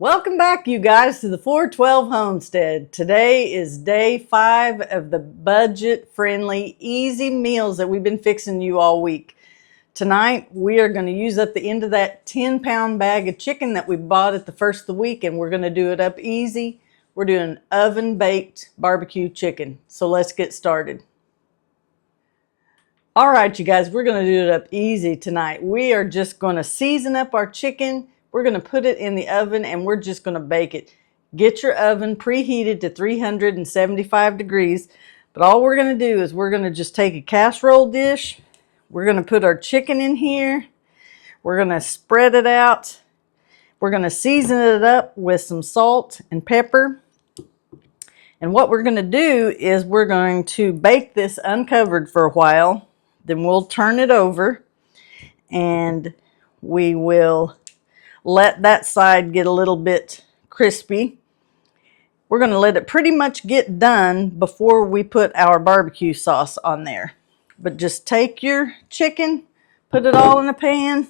Welcome back, you guys, to the 412 Homestead. Today is day 5 of the budget-friendly, easy meals that we've been fixing you all week. Tonight, we are going to use up the end of that 10-pound bag of chicken that we bought at the first of the week, and we're going to do it up easy. We're doing oven-baked barbecue chicken. So let's get started. All right, you guys, we're going to do it up easy tonight. We are just going to season up our chicken. We're going to put it in the oven and we're just going to bake it. Get your oven preheated to 375 degrees. But all we're going to do is we're going to just take a casserole dish. We're going to put our chicken in here. We're going to spread it out. We're going to season it up with some salt and pepper. And what we're going to do is we're going to bake this uncovered for a while. Then we'll turn it over and we will let that side get a little bit crispy. We're going to let it pretty much get done before we put our barbecue sauce on there. But just take your chicken, put it all in a pan.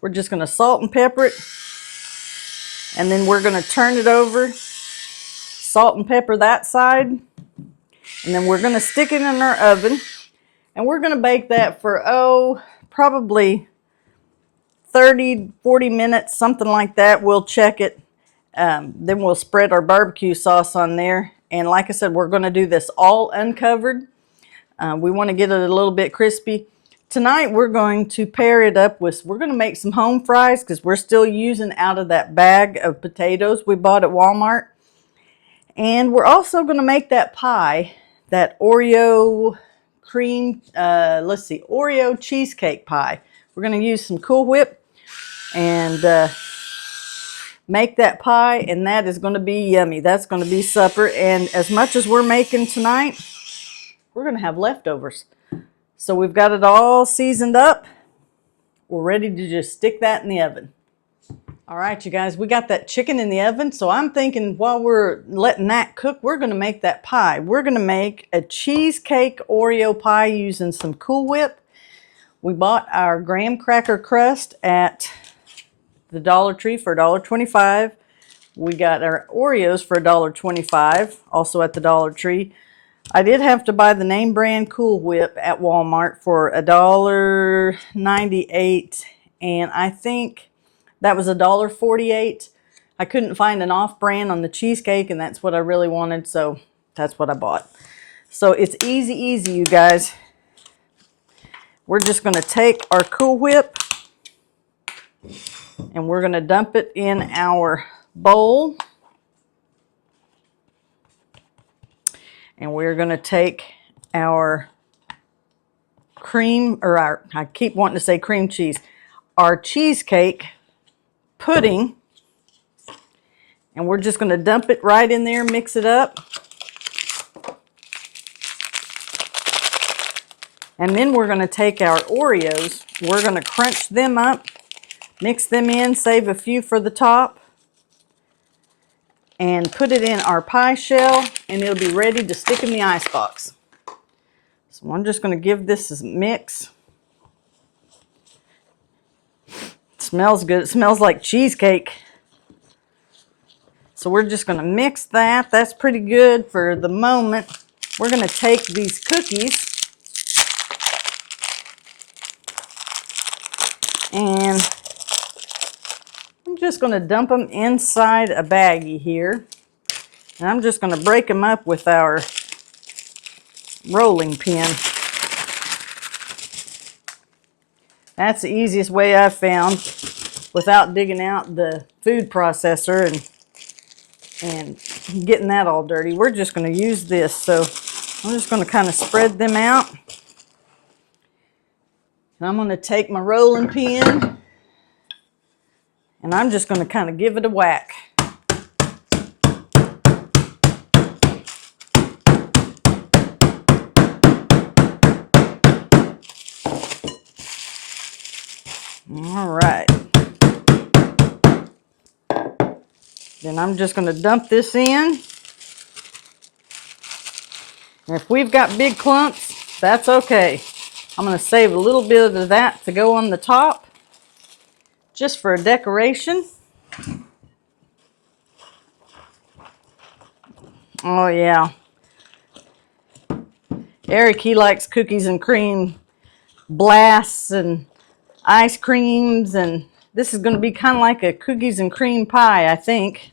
We're just going to salt and pepper it. And then we're going to turn it over, salt and pepper that side. And then we're going to stick it in our oven. And we're going to bake that for, probably 30-40 minutes, something like that. We'll check it. Then we'll spread our barbecue sauce on there. And like I said, we're going to do this all uncovered. We want to get it a little bit crispy. Tonight we're going to pair it up with, we're going to make some home fries because we're still using out of that bag of potatoes we bought at Walmart. And we're also going to make that pie, that Oreo cream, Oreo cheesecake pie. We're going to use some Cool Whip and make that pie, and that is going to be yummy. That's going to be supper, and as much as we're making tonight, we're going to have leftovers. So we've got it all seasoned up. We're ready to just stick that in the oven. All right, you guys, we got that chicken in the oven, so I'm thinking while we're letting that cook, we're going to make that pie. We're going to make a cheesecake Oreo pie using some Cool Whip. We bought our graham cracker crust at the Dollar Tree for $1.25. We got our Oreos for $1.25, also at the Dollar Tree. I did have to buy the name brand Cool Whip at Walmart for $1.98, and I think that was $1.48. I couldn't find an off-brand on the cheesecake, and that's what I really wanted, so that's what I bought. So it's easy, you guys. We're just going to take our Cool Whip and we're going to dump it in our bowl. And we're going to take our cream, or I keep wanting to say cream cheese, our cheesecake pudding. And we're just going to dump it right in there, mix it up. And then we're going to take our Oreos, we're going to crunch them up, mix them in, save a few for the top, and put it in our pie shell, and it'll be ready to stick in the icebox. So I'm just going to give this a mix. It smells good. It smells like cheesecake. So we're just going to mix that. That's pretty good for the moment. We're going to take these cookies and I'm just going to dump them inside a baggie here. And I'm just going to break them up with our rolling pin. That's the easiest way I've found without digging out the food processor and getting that all dirty. We're just going to use this. So I'm just going to kind of spread them out. And I'm going to take my rolling pin and I'm just going to kind of give it a whack. All right. Then I'm just going to dump this in. And if we've got big clumps, that's okay. I'm going to save a little bit of that to go on the top, just for a decoration. Oh yeah. Eric, he likes cookies and cream blasts and ice creams, and this is going to be kind of like a cookies and cream pie, I think.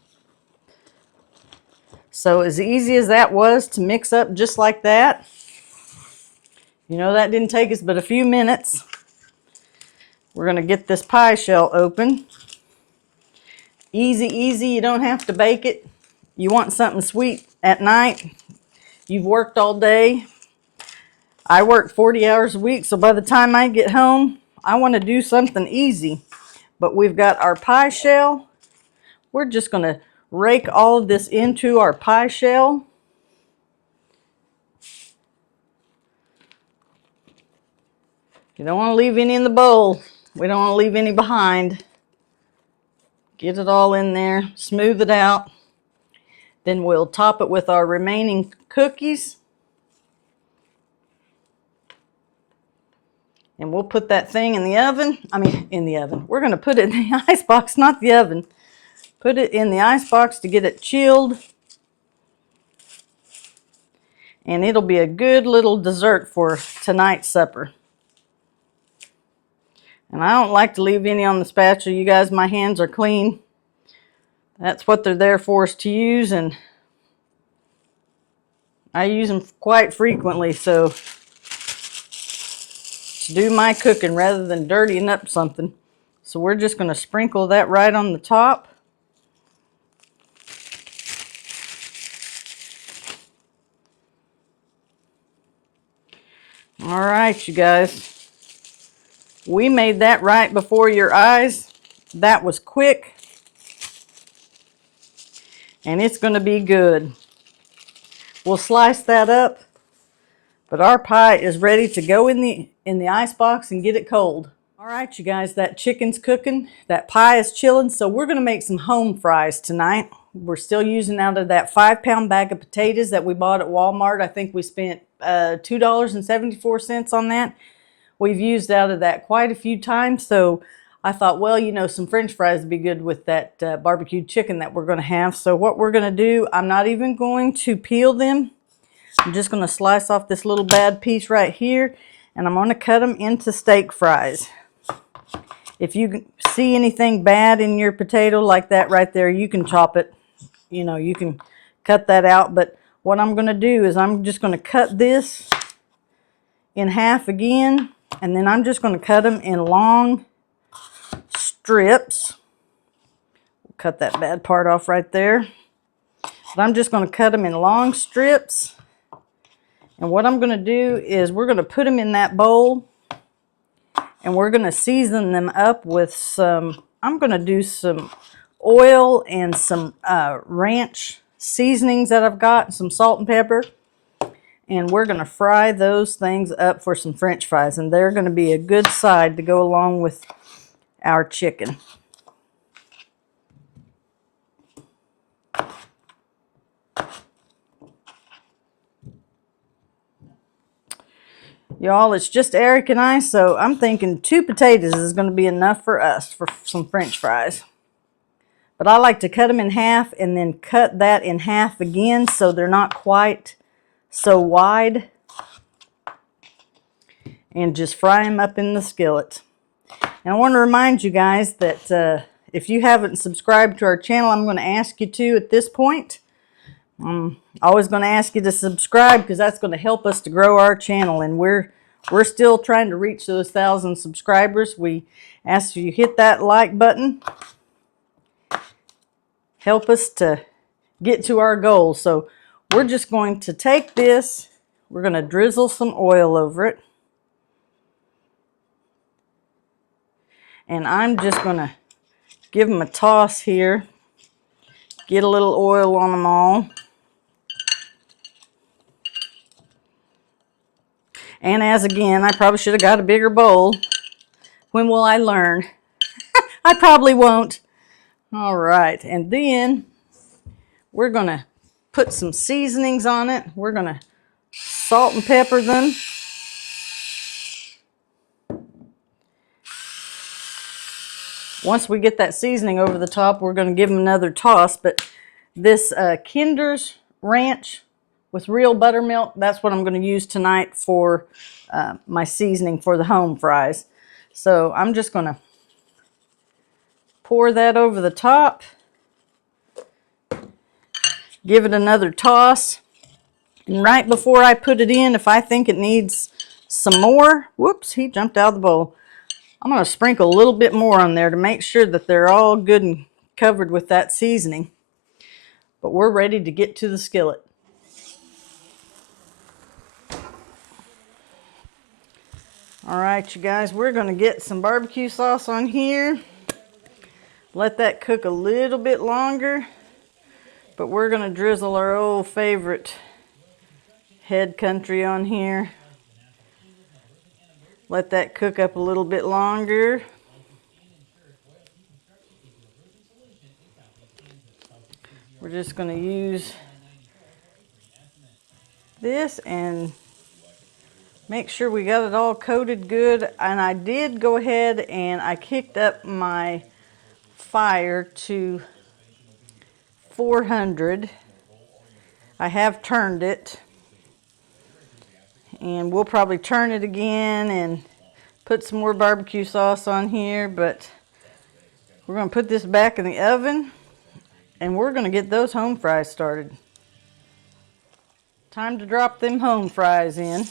So as easy as that was to mix up just like that, you know, that didn't take us but a few minutes. We're going to get this pie shell open. Easy, easy. You don't have to bake it. You want something sweet at night. You've worked all day. I work 40 hours a week, so by the time I get home, I want to do something easy. But we've got our pie shell. We're just going to rake all of this into our pie shell. You don't want to leave any in the bowl. We don't want to leave any behind. Get it all in there, smooth it out. Then we'll top it with our remaining cookies. And we'll put that thing in the oven. In the oven. We're going to put it in the ice box, not the oven. Put it in the ice box to get it chilled. And it'll be a good little dessert for tonight's supper. And I don't like to leave any on the spatula. You guys, my hands are clean. That's what they're there for, us to use. And I use them quite frequently, so to do my cooking rather than dirtying up something. So we're just going to sprinkle that right on the top. All right, you guys. We made that right before your eyes. That was quick. And it's going to be good. We'll slice that up. But our pie is ready to go in the ice box and get it cold. All right, you guys, that chicken's cooking. That pie is chilling, so we're going to make some home fries tonight. We're still using out of that 5-pound bag of potatoes that we bought at Walmart. I think we spent $2.74 on that. We've used out of that quite a few times, so I thought, well, you know, some French fries would be good with that barbecue chicken that we're going to have. So what we're going to do, I'm not even going to peel them. I'm just going to slice off this little bad piece right here, and I'm going to cut them into steak fries. If you see anything bad in your potato like that right there, you can chop it. You know, you can cut that out. But what I'm going to do is I'm just going to cut this in half again, and then I'm just going to cut them in long strips. Cut that bad part off right there. But I'm just going to cut them in long strips. And what I'm going to do is we're going to put them in that bowl, and we're going to season them up with some, I'm going to do some oil and some ranch seasonings that I've got, some salt and pepper. And we're going to fry those things up for some French fries, and they're going to be a good side to go along with our chicken. Y'all, it's just Eric and I, so I'm thinking 2 potatoes is going to be enough for us for some French fries. But I like to cut them in half and then cut that in half again so they're not quite so wide. And just fry them up in the skillet. And I want to remind you guys that if you haven't subscribed to our channel, I'm going to ask you to at this point. I'm always going to ask you to subscribe because that's going to help us to grow our channel, and we're still trying to reach those 1,000 subscribers. We ask you hit that like button. Help us to get to our goal. So we're just going to take this, we're going to drizzle some oil over it. And I'm just going to give them a toss here. Get a little oil on them all. And as again, I probably should have got a bigger bowl. When will I learn? I probably won't. All right, and then we're going to put some seasonings on it. We're going to salt and pepper them. Once we get that seasoning over the top, we're going to give them another toss. But this Kinder's ranch with real buttermilk. That's what I'm going to use tonight for my seasoning for the home fries. So I'm just going to pour that over the top. Give it another toss. And right before I put it in, if I think it needs some more, whoops, he jumped out of the bowl. I'm going to sprinkle a little bit more on there to make sure that they're all good and covered with that seasoning. But we're ready to get to the skillet. All right, you guys, we're going to get some barbecue sauce on here. Let that cook a little bit longer. But we're going to drizzle our old favorite Head Country on here. Let that cook up a little bit longer. We're just going to use this and make sure we got it all coated good. And I did go ahead and I kicked up my fire to 400. I have turned it. And we'll probably turn it again and put some more barbecue sauce on here, but we're going to put this back in the oven and we're going to get those home fries started. Time to drop them home fries in.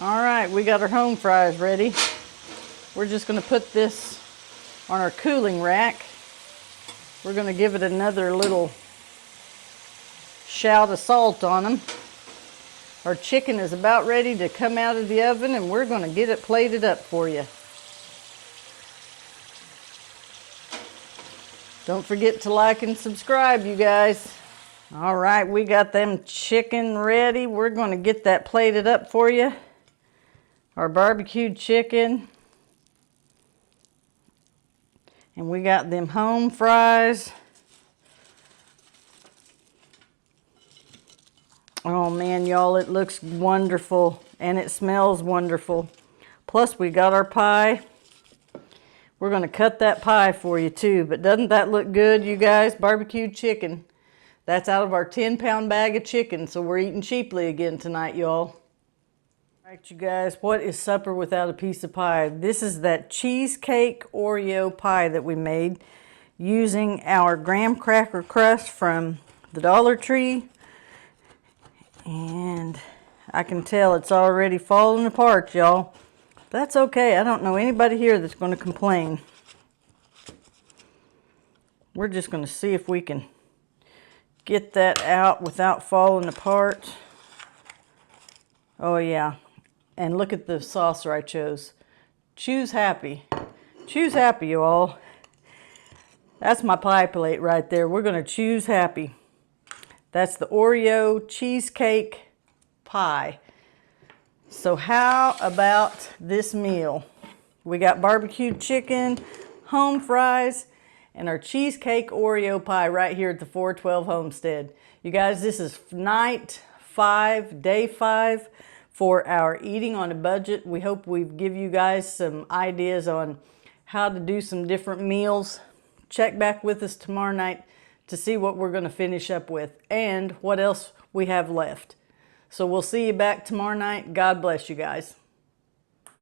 All right, we got our home fries ready. We're just going to put this on our cooling rack. We're going to give it another little shout of salt on them. Our chicken is about ready to come out of the oven and we're going to get it plated up for you. Don't forget to like and subscribe, you guys. All right, we got them chicken ready. We're going to get that plated up for you. Our barbecued chicken. And we got them home fries. Oh man, y'all, it looks wonderful and it smells wonderful. Plus we got our pie. We're going to cut that pie for you too, but doesn't that look good, you guys? Barbecued chicken. That's out of our 10-pound bag of chicken, so we're eating cheaply again tonight, y'all. All right, you guys, what is supper without a piece of pie? This is that cheesecake Oreo pie that we made using our graham cracker crust from the Dollar Tree. And I can tell it's already falling apart, y'all. That's okay. I don't know anybody here that's going to complain. We're just going to see if we can get that out without falling apart. Oh yeah. And look at the saucer I chose. Choose happy. Choose happy, you all. That's my pie plate right there. We're going to choose happy. That's the Oreo cheesecake pie. So how about this meal? We got barbecued chicken, home fries, and our cheesecake Oreo pie right here at the 412 Homestead. You guys, this is night 5, day 5 for our eating on a budget. We hope we've give you guys some ideas on how to do some different meals. Check back with us tomorrow night to see what we're going to finish up with and what else we have left. So we'll see you back tomorrow night. God bless you guys.